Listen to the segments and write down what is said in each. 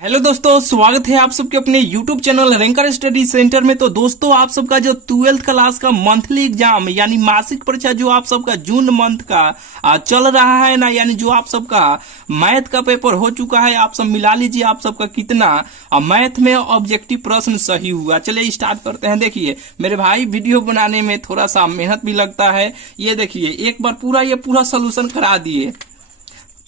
Hello दोस्तों, स्वागत है आप सबके अपने YouTube channel ranker study centre में। तो दोस्तों, आप सबका जो 12th क्लास का मंथली एग्जाम यानी मासिक परीक्षा जो आप सबका जून मंथ का चल रहा है ना, यानी जो आप सबका मैथ का पेपर हो चुका है, आप सब मिला लीजिए आप सबका कितना मैथ में ऑब्जेक्टिव प्रश्न सही हुआ। चलिए स्टार्ट करते हैं। देखिए मेरे भाई, वीडियो बनाने में थोड़ा सा मेहनत भी लगता है। ये देखिए एक बार पूरा सोल्यूशन करा दिए,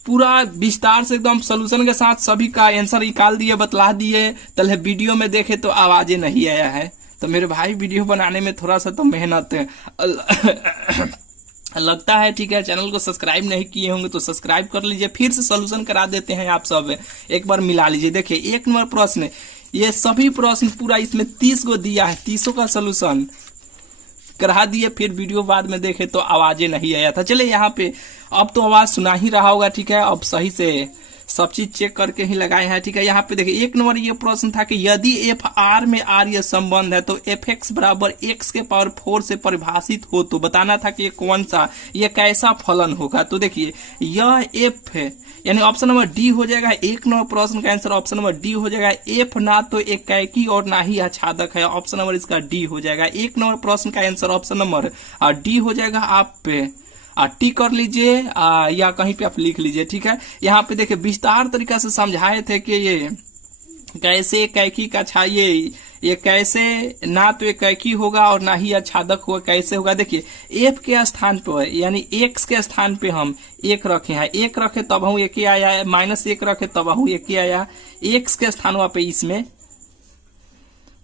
पूरा विस्तार से एकदम सोल्यूशन के साथ सभी का आंसर निकाल दिए, बतला दिए। तले वीडियो में देखे तो आवाजें नहीं आया है। तो मेरे भाई, वीडियो बनाने में थोड़ा सा तो मेहनत लगता है। ठीक है, चैनल को सब्सक्राइब नहीं किए होंगे तो सब्सक्राइब कर लीजिए। फिर से सोल्यूशन करा देते हैं, आप सब एक बार मिला लीजिए। देखिए 1 नंबर प्रश्न, ये सभी प्रश्न पूरा इसमें 30 को दिया है, 30 का सोल्यूशन करा दिए। फिर वीडियो बाद में देखे तो आवाजें नहीं आया था। चले यहाँ पे अब तो आवाज सुना ही रहा होगा। ठीक है, अब सही से सब चीज चेक करके ही लगाए हैं। ठीक है, यहाँ पे देखिए 1 नंबर ये प्रश्न था कि यदि एफ आर में आर ये संबंध है तो एफ एक्स बराबर एक्स के पावर 4 से परिभाषित हो, तो बताना था कि ये कौन सा, ये कैसा फलन होगा। तो देखिए यह एफ है, यानी ऑप्शन नंबर डी हो जाएगा। 1 नंबर प्रश्न का आंसर ऑप्शन नंबर डी हो जाएगा। एफ ना तो एकाएकी और ना ही आच्छादक है, ऑप्शन नंबर इसका डी हो जाएगा। 1 नंबर प्रश्न का आंसर ऑप्शन नंबर डी हो जाएगा। आप पे टी कर लीजिए या कहीं पे आप लिख लीजिए। ठीक है, यहाँ पे देखिए विस्तार तरीका से समझाए थे कि ये कैसे एकाएकी का छाइए, ये कैसे ना तो एकाएकी होगा और ना ही आच्छादक होगा, कैसे होगा। देखिए एफ के स्थान पर यानी एक्स के स्थान पे हम 1 रखे हैं, 1 रखे तब हम 1 आया, -1 रखे तब हम 1 आया। एक्स के स्थान पे इसमें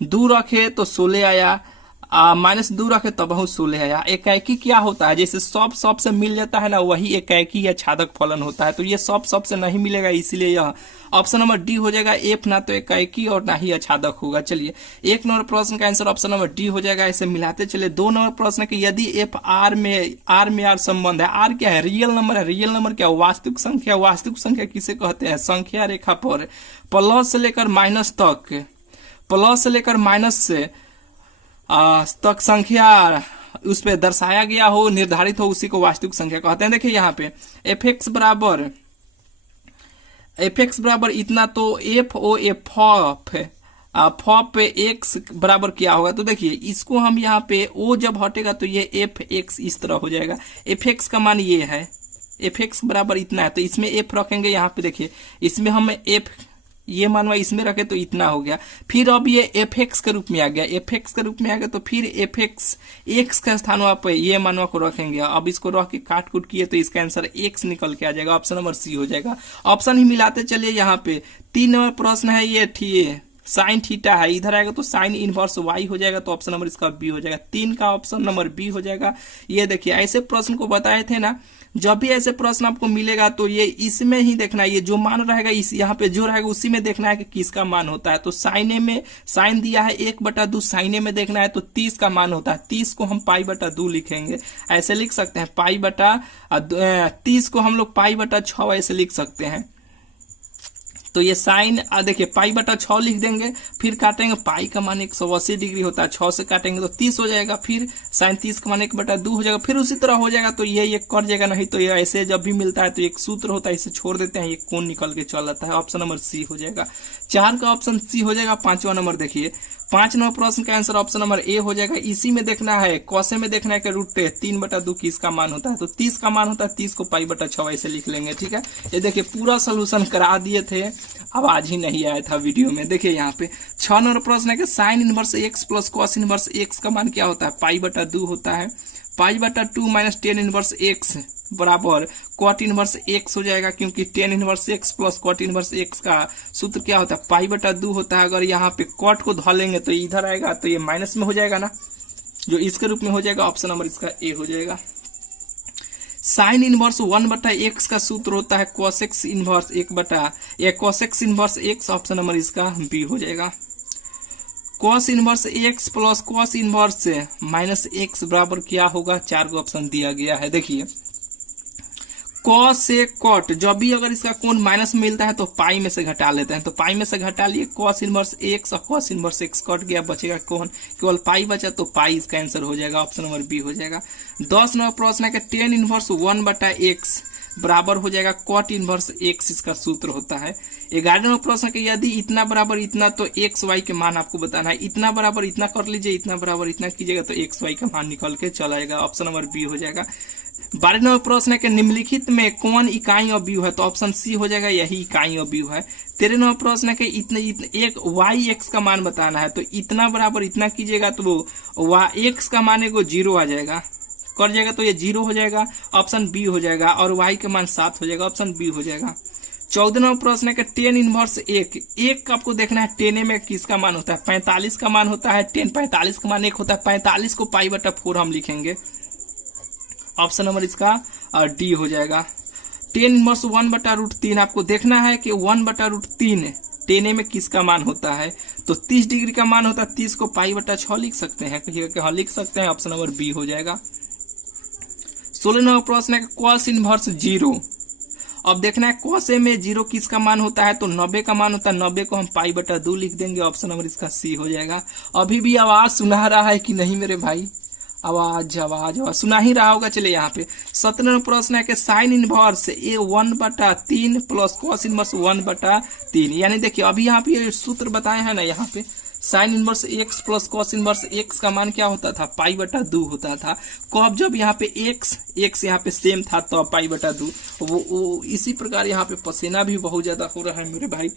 2 रखे तो 16 आया, -2 रखे तब बहुत 16 आया। एकाएकी क्या होता है, जैसे सब से मिल जाता है ना, वही एकाएकी या छादक फलन होता है। तो ये सब से नहीं मिलेगा, इसीलिए यह ऑप्शन नंबर डी हो जाएगा। एफ ना तो एकाएकी और ना ही अछादक होगा। चलिए 1 नंबर प्रश्न का आंसर ऑप्शन नंबर डी हो जाएगा। ऐसे मिलाते चले। 2 नंबर प्रश्न के यदि एफ आर में आर संबंध है, आर क्या है, रियल नंबर है। रियल नंबर क्या, वास्तविक संख्या। वास्तविक संख्या किसे कहते हैं, संख्या रेखा पर प्लस से लेकर माइनस तक, प्लस से लेकर माइनस से तक संख्या उस पे दर्शाया गया हो, निर्धारित हो, उसी को वास्तविक संख्या कहते हैं। देखिए यहाँ पे एफ एक्स बराबर इतना, तो एफ ओ एफ पे एक्स बराबर क्या होगा। तो देखिए इसको हम यहाँ पे ओ जब हटेगा तो ये एफ एक्स इस तरह हो जाएगा। एफ एक्स का मान ये है, एफ एक्स बराबर इतना है, तो इसमें एफ रखेंगे। यहाँ पे देखिए इसमें हम एफ ये मानवा इसमें रखे तो इतना हो गया। फिर अब ये एफ एक्स के रूप में आ गया, एफ एक्स के रूप में आ गया, तो फिर एफ एक्स एक्स के स्थान पे ये मानवा को रखेंगे। अब इसको रख के काट कूट किए तो इसका आंसर एक्स निकल के आ जाएगा, ऑप्शन नंबर सी हो जाएगा। ऑप्शन ही मिलाते चलिए। यहाँ पे 3 नंबर प्रश्न है, ये साइन थीटा है, इधर आएगा तो साइन इनवर्स वाई हो जाएगा, तो ऑप्शन नंबर इसका बी हो जाएगा। 3 का ऑप्शन नंबर बी हो जाएगा। ये देखिए ऐसे प्रश्न को बताए थे ना, जब भी ऐसे प्रश्न आपको मिलेगा तो ये इसमें ही देखना है, ये जो मान रहेगा इस यहाँ पे जो रहेगा उसी में देखना है कि किसका मान होता है। तो साइने में साइन दिया है 1/2, साइने में देखना है तो 30 का मान होता है। 30 को हम π/2 लिखेंगे, ऐसे लिख सकते हैं। 30 को हम लोग π/6 ऐसे लिख सकते हैं। तो ये साइन देखिए π/6 लिख देंगे, फिर काटेंगे। पाई का मान 180 डिग्री होता है, 6 से काटेंगे तो 30 हो जाएगा। फिर साइन 30 का मान 1/2 हो जाएगा, फिर उसी तरह हो जाएगा। तो ये कट जाएगा, नहीं तो ये ऐसे जब भी मिलता है तो एक सूत्र होता है, इसे छोड़ देते हैं, ये कोण निकल के चल जाता है। ऑप्शन नंबर सी हो जाएगा। 4 का ऑप्शन सी हो जाएगा। 5वां नंबर देखिए, 5 नंबर प्रश्न का आंसर ऑप्शन नंबर ए हो जाएगा। इसी में देखना है, कौसे में देखना है कि √3/2 किसका मान होता है, तो 30 का मान होता है। 30 को π/6 ऐसे लिख लेंगे। ठीक है, ये देखिए पूरा सोल्यूशन करा दिए थे, आवाज ही नहीं आया था वीडियो में। देखिए यहाँ पे 6 नंबर प्रश्न है कि sine inverse x plus cos inverse x का मान क्या होता है, π/2 होता है। π/2 माइनस टेन इनवर्स एक्स बराबर कॉट इनवर्स एक्स हो जाएगा, क्योंकि tan inverse x plus cot inverse x का सूत्र क्या होता है, π/2 होता है। अगर यहाँ पे कॉट को धो लेंगे तो इधर आएगा, तो ये माइनस में हो जाएगा ना, जो इसके रूप में हो जाएगा। ऑप्शन नंबर इसका ए हो जाएगा। साइन इनवर्स 1/x का सूत्र होता है cosec inverse 1/, cosec inverse x, option number इसका बी हो जाएगा। Cos inverse x plus cos inverse -x बराबर क्या होगा, 4 का ऑप्शन दिया गया है। देखिए कॉस से कॉट, जब भी अगर इसका कोण माइनस में मिलता है तो पाई में से घटा लेते हैं, तो पाई में से घटा लिए कॉस इनवर्स एक्स और कॉस इनवर्स एक्स कट गया, बचेगा कौन, केवल पाई बचा, तो पाई इसका आंसर हो जाएगा, ऑप्शन नंबर बी हो जाएगा। 10 नंबर प्रश्न है कि टेन इनवर्स 1/x बराबर हो जाएगा कॉट इनवर्स एक्स, इसका सूत्र होता है। 11वां प्रश्न के यदि इतना बराबर इतना तो एक्स वाई के मान आपको बताना है। इतना बराबर इतना कर लीजिए, इतना बराबर इतना कीजिएगा तो एक्स वाई का मान निकल के चला जाएगा। ऑप्शन नंबर बी हो जाएगा। 12वां प्रश्न है कि निम्नलिखित में कौन इकाई अवयव है, तो ऑप्शन सी हो जाएगा, यही इकाई अवयव है। 13वां प्रश्न है कि इतने एक वाई एक्स का मान बताना है, तो इतना बराबर इतना कीजिएगा तो एक्स का मान एगो 0 आ जाएगा, कर जाएगा तो ये 0 हो जाएगा, ऑप्शन बी हो जाएगा। और वाई के मान 7 हो जाएगा, ऑप्शन बी हो जाएगा। 14वां प्रश्न है कि 10 इनवर्स एक आपको देखना है 10 में किसका मान होता है, 45 का मान होता है। 10 45 का मान 1 होता है, 45 को π/4 हम लिखेंगे, ऑप्शन नंबर इसका डी हो जाएगा। 10 इनवर्स 1/√3 आपको देखना है कि 1/√3 10 में किसका मान होता है, तो 30 डिग्री का मान होता है। 30 को π/6 लिख सकते हैं, कहिएगा कि हाँ लिख सकते हैं, ऑप्शन नंबर बी हो जाएगा। 16वां प्रश्न है cos इनवर्स 0। अब देखना है cos में 0 किसका मान होता है, तो 90 का मान होता है। 90 को हम π/2 लिख देंगे, ऑप्शन नंबर इसका सी हो जाएगा। अभी भी आवाज सुना रहा है कि नहीं मेरे भाई, आवाज सुना ही रहा होगा। चलिए यहाँ पे 17वां प्रश्न है कि साइन इनवर्स ए 1/3 प्लस कॉस इनवर्स 1/3, यानी देखिए अभी यहाँ पे सूत्र बताए हैं ना, यहाँ पे sign inverse x plus cos inverse x का मान क्या होता था, π/2 होता था। कब जब यहाँ पे एक्स यहाँ पे सेम था तो π/2 वो इसी प्रकार यहाँ पे पसीना भी बहुत ज्यादा हो रहा है मेरे भाई।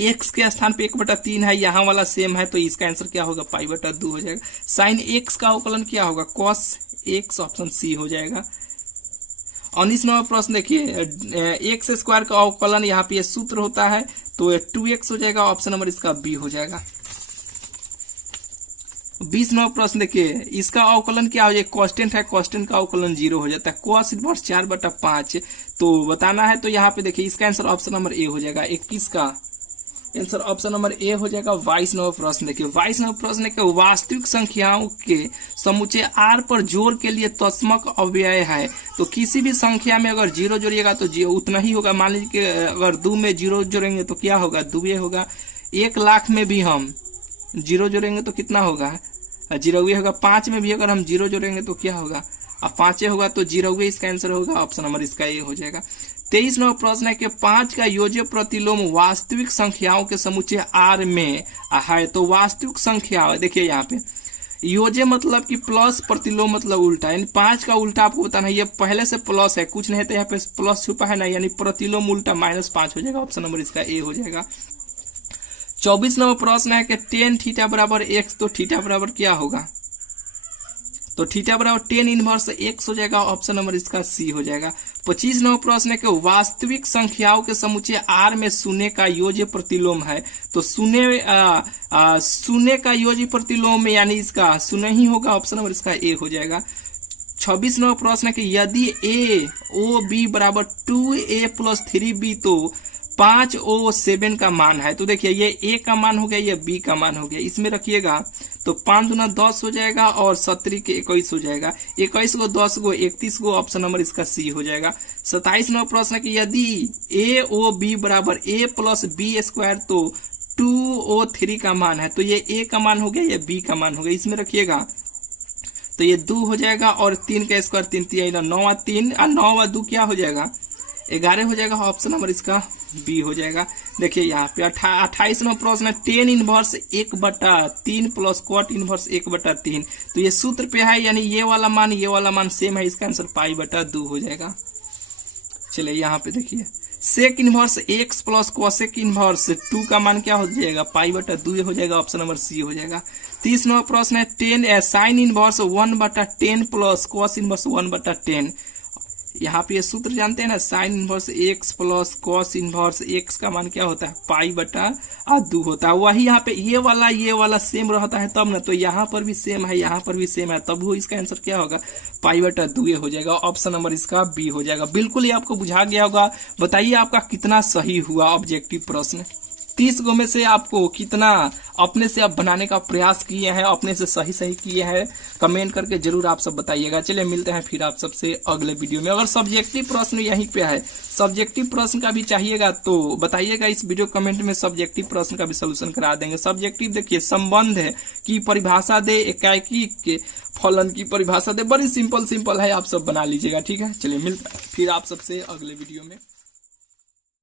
एक्स के स्थान पे 1/3 है, यहाँ वाला सेम है, तो इसका आंसर क्या होगा, π/2 हो जाएगा। साइन एक्स का अवकलन क्या होगा, कॉस एक्स, ऑप्शन सी हो जाएगा। 19वां प्रश्न देखिए, एक्स स्क्वायर का अवकलन यहाँ पे सूत्र होता है, तो 2x हो जाएगा, ऑप्शन नंबर इसका बी हो जाएगा। 20वां प्रश्न देखिए, इसका अवकलन क्या हो जाएगा, कांस्टेंट है, कांस्टेंट का अवकलन 0 हो जाता है। cos इनवर्स 4/5 तो बताना है, तो यहाँ पे देखिए इसका आंसर ऑप्शन नंबर ए हो जाएगा। 21 का आंसर ऑप्शन नंबर ए हो जाएगा। 22वां प्रश्न देखिए, 22वां प्रश्न के वास्तविक संख्याओं के समुच्चय आर पर जोड़ के लिए तस्मक अव्यय है, तो किसी भी संख्या में अगर 0 जोड़िएगा तो उतना ही होगा। मान लीजिए कि अगर 2 में 0 जोड़ेंगे तो क्या होगा, 2 होगा। 1 लाख में भी हम 0 जोड़ेंगे तो कितना होगा, 0 होगा। 5 में भी अगर हम 0 जोड़ेंगे तो क्या होगा, 5 होगा, तो 0 इसका आंसर होगा, ऑप्शन नंबर इसका ए हो जाएगा। 23वां प्रश्न है कि 5 का योज्य प्रतिलोम वास्तविक संख्याओं के समुच्चय आर में है, तो वास्तविक संख्या देखिए यहाँ पे योज्य मतलब कि प्लस, प्रतिलोम मतलब उल्टा, यानी 5 का उल्टा आपको बताना है। ये पहले से प्लस है, कुछ नहीं तो यहाँ पे प्लस छुपा है ना, यानी प्रतिलोम उल्टा -5 हो जाएगा, ऑप्शन नंबर इसका ए हो जाएगा। 24वां प्रश्न है कि tan थीटा बराबर x, तो थीटा बराबर क्या होगा, तो थीटा बराबर tan इनवर्स x हो जाएगा, ऑप्शन नंबर इसका सी हो जाएगा। 25वां प्रश्न है कि वास्तविक संख्याओं के समुच्चय r में शून्य का योज्य प्रतिलोम है, तो शून्य का योज्य प्रतिलोम में यानी इसका शून्य ही होगा, ऑप्शन नंबर इसका ए हो जाएगा। 26वां प्रश्न है कि यदि a o b बराबर 2a + 3b तो 5o 7 का मान है, तो देखिए ये a का मान हो गया, ये b का मान हो गया, इसमें रखिएगा तो 5 दूना 10 हो जाएगा और 17 के 21 हो जाएगा। 21 को 10 को 31 को, ऑप्शन नंबर इसका सी हो जाएगा। 27वां प्रश्न कि यदि a o b बराबर a + b² तो 2o3 का मान है, तो ये a का मान हो गया, ये b का मान हो गया, इसमें रखिएगा तो ये 2 हो जाएगा और 3 का स्क्वायर 3 3 9 3 और 9 2 क्या हो जाएगा, 11 हो जाएगा, ऑप्शन नंबर इसका बी हो जाएगा। देखिए यहाँ पे 28वां प्रश्न tan inverse 1/3 plus cot inverse 1/3, तो ये सूत्र पे है, यानी ये वाला मान सेम है, इसका आंसर π/2 हो जाएगा। चलिए यहाँ पे देखिए sec inverse x plus cosec inverse 2 का मान क्या हो जाएगा, π/2 हो जाएगा, ऑप्शन नंबर सी हो जाएगा। 30वां प्रश्न है tan sine inverse 1/10 plus cos inverse 1/10, यहाँ पे ये सूत्र जानते हैं ना, sine inverse x plus cos inverse x का मान क्या होता है, π/2 होता है। वही यहाँ पे ये वाला सेम रहता है तब ना, तो यहाँ पर भी सेम है, यहाँ पर भी सेम है, तब वो इसका आंसर क्या होगा, π/2 हो जाएगा, ऑप्शन नंबर इसका बी हो जाएगा। बिल्कुल ये आपको बुझा गया होगा। बताइए आपका कितना सही हुआ ऑब्जेक्टिव प्रश्न। 30 गो में से आपको कितना अपने से आप बनाने का प्रयास किए हैं, अपने से सही सही किए हैं, कमेंट करके जरूर आप सब बताइएगा। चलिए मिलते हैं फिर आप सबसे अगले वीडियो में। अगर सब्जेक्टिव प्रश्न यहीं पे है, सब्जेक्टिव प्रश्न का भी चाहिएगा तो बताइएगा इस वीडियो कमेंट में, सब्जेक्टिव प्रश्न का भी सोल्यूशन करा देंगे। सब्जेक्टिव देखिए, संबंध की परिभाषा दे, एकाएकी के फलन की परिभाषा दे, बड़ी सिंपल है, आप सब बना लीजिएगा। ठीक है, चलिए मिलते हैं फिर आप सबसे अगले वीडियो में।